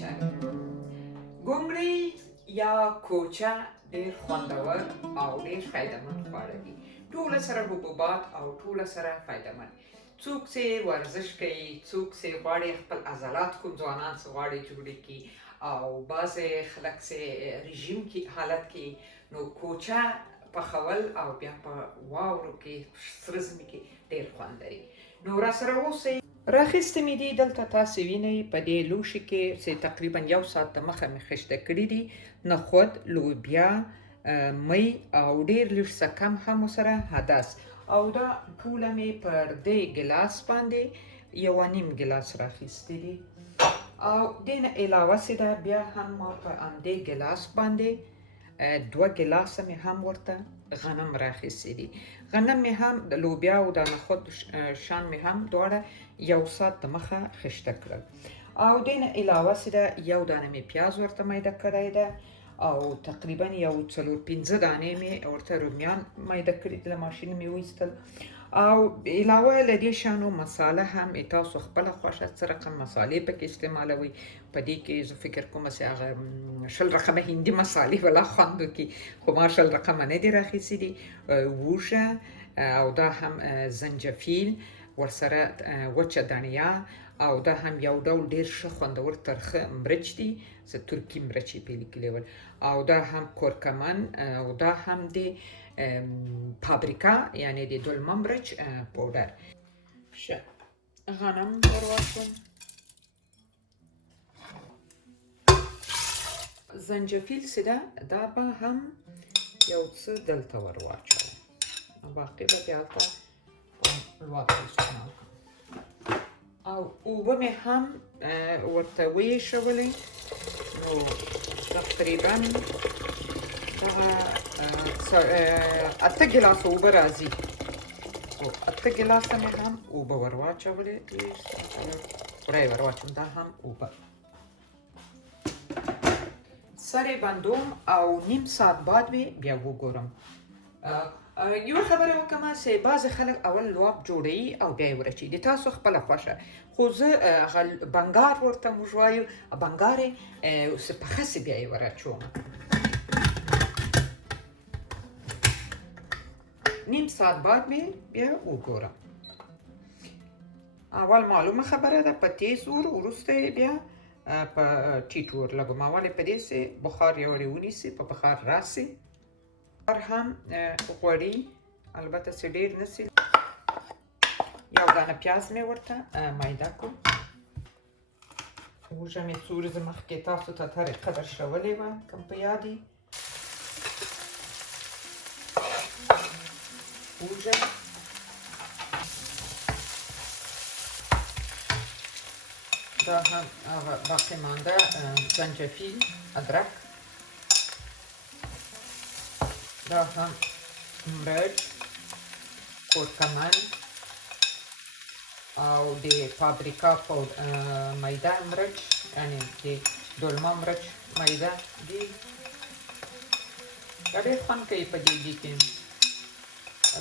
چاره ګونګړۍ یا کوچه ډېر خوندور او ډېر فایدهمند خواړه دي. ټوله سره حبوبات او ټوله سره فایدهمند. څوک چې ورزش کوي، څوک چې غواړي خپل عضلات کوم ځوانان چې غواړي جوړې کړي او بعضې خلک چې رژیم کې حالت کې نو کوچه پخول او بیا په واورو کې سره ژمي کې ډېر خوند لري. نو راسره اوسئ. راخیستې مې دي دلته تاسې وینئ په دې لوښي کې چې تقریبا 1 ساعت دمخه مې خشته کړي دي نخود، لوبیا، می او ډېر لږ څه کم هم ورسره هدس او دا ټوله مې پر دې ګلاس باندې 1.5 ګلاس راخیستې دي او دې نه علاوه چې ده بیا هم ما په همدې ګلاس باندې 2 ګلاسه مې هم ورته غنم راخیستې دي. غنم مې هم د لوبیا او د نخود شان مې هم دواړه 1 ساعت دمخه خشته کړل او دې نه علاوه چې ده 1 دانه مې پیاز ورته میده کړی ده او تقریبا 4-5 دانې مې ورته رومیان میده کړي دي، له ماشین مې وایستل او علاوه له دې شانو مساله هم تاسو خپله خوښه څه رقم مسالې پکې استعمالوئ. په دې کې زه فکر کوم چې هغه 10 رقمه هندي مسالې ولا خوند وکړي، خو ما 10 رقمه نه دي راخیستې دي. ووژه او دا هم زنجفیل ورسره وچه دانیا او دا هم یو ډول ډېر ښه خوندور ترخه مرچ دي چې ترکي مرچ یې پې لیکلی ول او دا هم کورکمن او دا هم د پابریکا یعنی د دلمه مرچ پودر. ښه غنم ور واچوم، زنجفیل چې ده دا به هم یو څه دلته ور واچوم، باقي به بیا هلته لوړ استعمال کړم او اوبه مې هم ورته ویښولې. نو تقریبا دغه 8 ګلاسه اوبه راځي او 8 ګلاسه مې هم اوبه ور واچولې، پوره یې ور واچوم. دا هم اوبه سر یې بندوم او 1/2 ساعت بعد مې بیا وګورم. یو خبره وکړم چې بعضې خلک اول لواب جوړوي او بیا یې ورچوي، د تاسو خپله خوښه، خو زه هغه بنګار ورته موږ وایو، بنګار یې چې پخه سي بیا یې ورچوم. 1/2 ساعت بعد مې بیا وګورم. اول معلومه خبره ده په تیز اور، وروسته یې بیا په ټیټ اور لګوم. اول یې په دې چې بخار یې ورې ونیسي، په بخار راسي. هم غوړي البته چې ډېر نه سي. 1 دانه پیاز مې ورته میده کړو. وږه مې څو ورځې مخکې تاسو ته طریقه درښولې وه، کوم په یاد وي. وږه دا هم هغه باقي مانده زنجفیل، ادرک، دا هم مرچ، کورکمن او د پابریکا میده مرچ یعنی د دلمه مرچ میده دي. دا ډېر خوند کوي په دیګي کې.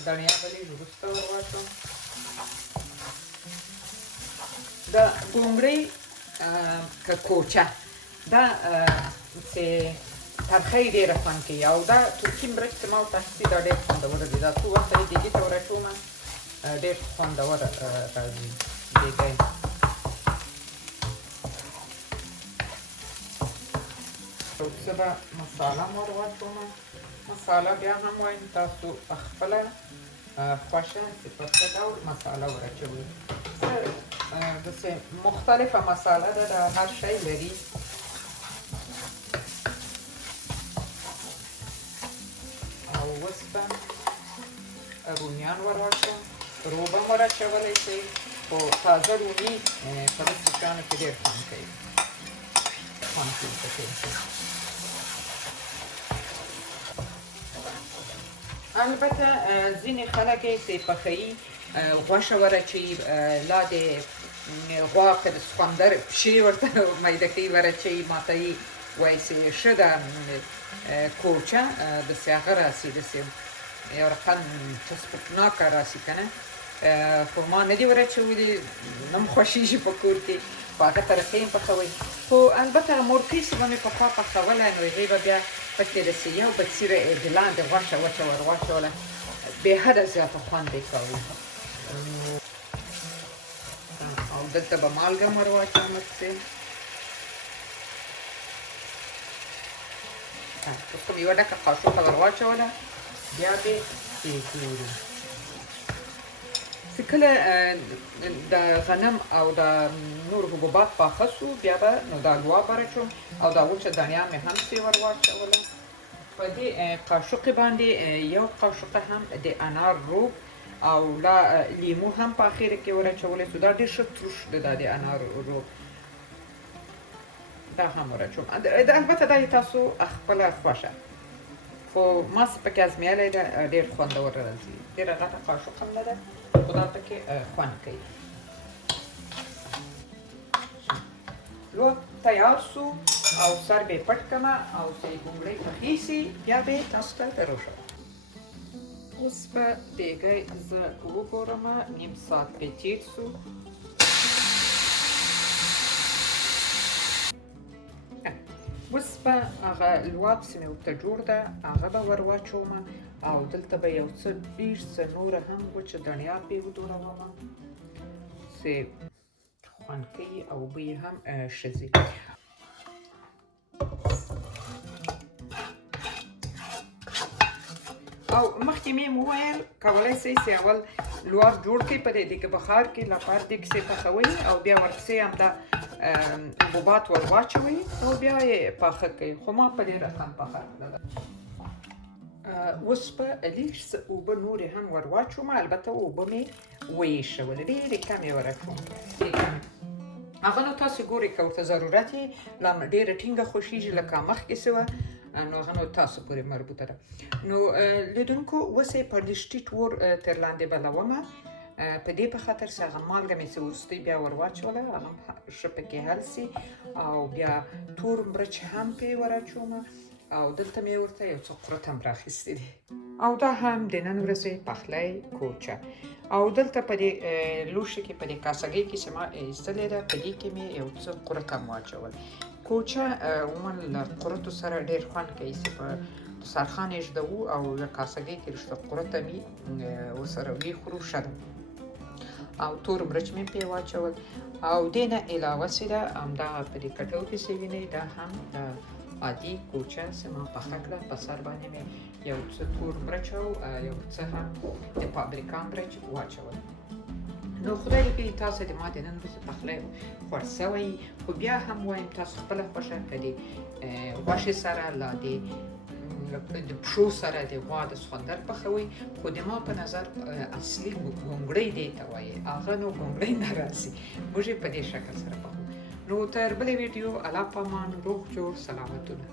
دڼیا به لږ وروسته ور واچوم. دا ګونګړۍ که کوچه دا چې ترخه یې ډېره خوند کوي او دا ترکي مرچ چې ما ورته اخیستي دا ډېر خوندوره دي. دا څو وخته یې دیګي ته ورچومه ډېر خوندوره راځي دیګی. یو څه به مساله م ور واچومه. مساله بیا هم وایم تاسو په خپله خوښه چې په څه ډول مساله ورچوئ. داسې مختلفه مساله ده، د هر شی لري. او اوس به رومیان ور واچوم. روبه م ور اچولی شئ، خو تازه رومي په داسې شیانو کې ډېر خوند کوي. خوند کوي پکې. البته ځینې خلک یې چې پخوي غوښه ور اچوي، لا د غوا که د سخوندر پښې ورته میده کوي ور اچوي، ماتوي، وایي چې ښه ده کوچه داسې هغه راسي، داسې یو رقم چسپکناکه راسي که نه. خو ما نه دي ور اچولي، نه م خوښېږي په کور کې. په هغه طریقې یې پخوئ خو البته مورکۍ چې به مې پخوا پخوله نو هغې به بیا پکې داسې یو بڅیره د لاندې غوښه وچه ور واچوله بېحده زیاته خوند یې کوي او دلته به مالګه هم ور واچوم ورپسې اوس کوم یوه ډکه قاشوقه ور واچوله بیا به کېږدو چې کله د غنم او د نور حبوبات پاخه سو بیا به نو دا ګواب ورچوم او دا وچه دانیا مې هم پرې ور واچوله په دې قاشوقې باندې یو قاشوقه هم د انار روب او لا لیمو هم په اخره کې ورچولی سو دا ډېر ښه تروش دی دا د انار روب دا هم ورچوم البته دا یې تاسو خپله خوښه خو ما څه پکې ازمیالی ده ډېر خوندور راځي ډېره غټه قاشوق هم نه ده خو دا پکې خوند کوي لوب تیار سو او سر به پټ کړمه او چې ګونګړۍ پخې سي بیا به تاسو ته دروښیم اوس به دیګی زه وګورم نیم ساعت به تېر سو اوس به هغه لواب چې مې ورته جوړ ده هغه به ور واچوم او دلته به یو څه ډېر څه نوره هم وچه دڼیا پرې ودوروم چې خوند کوي او بوی یې هم ښه ځي او مخکې مې وویل کولی شئ چې اول لواب جوړ کړئ په دې دیګ بخار کې لپاره دیګ چې پخوئ او بیا ورپسې همدا حبوبات ور واچوئ او بیا یې پاخه کوئ خو ما په دې رقم پاخه کړله اوس به لږ څه اوبه نورې هم ور واچوم البته اوبه مې ویښولې ډېرې کمې ور اچوم هغه نو تاسو ګورئ که ورته ضرورت یې لا ډېره ټینګه خوښېږي لکه مخکې څه وه نو هغه نو تاسو پورې مربوطه ده نو لیدونکو اوس یې په لږ ټیټ اور تر لاندې بلومه په دې په خاطر چې هغه مالګه مې چې وروستۍ بیا ور واچوله هغه ښه پکې حل سي او بیا تور مرچ هم پرې ور اچوم او دلته مې ورته یو څه قروت هم راخیستي دي او دا هم د نن ورځې پخلی کوچه او دلته په دې لوښي کې په دې کاسګۍ کې چې ما ایستلې ده په دې کې مې یو څه قروت هم واچول کوچه عموما له قروتو سره ډېر خوند کوي چې په دسترخوان یې ږدوو او له کاسګۍ کې رښته قروته مې ورسره وخورو ښه ده او تور مرچ مې پرې واچول او دې نه علاوه چې ده همدغه په دې کټو کې چې وینئ دا هم د عادي کوچه چې ما پخه کړه په سر باندې مې یو څه تور مرچ او یو څه هم د پابریکا مرچ واچول نو خدای دې کړي تاسو د ما د نن ورځې پخلی خوښ شوی خو بیا هم وایم تاسو خپله خوښه که د غوښې سره لا د پښو سره د غوا د سخوندر پخوئ خو د ما په نظر اصلي ګونګړۍ دې ته وایي هغه نو ګونګړۍ نه راځي موږ یې په دې شکل سره پخوو نو تر بلې ویډیو الله پامان روغ جوړ سلامتونه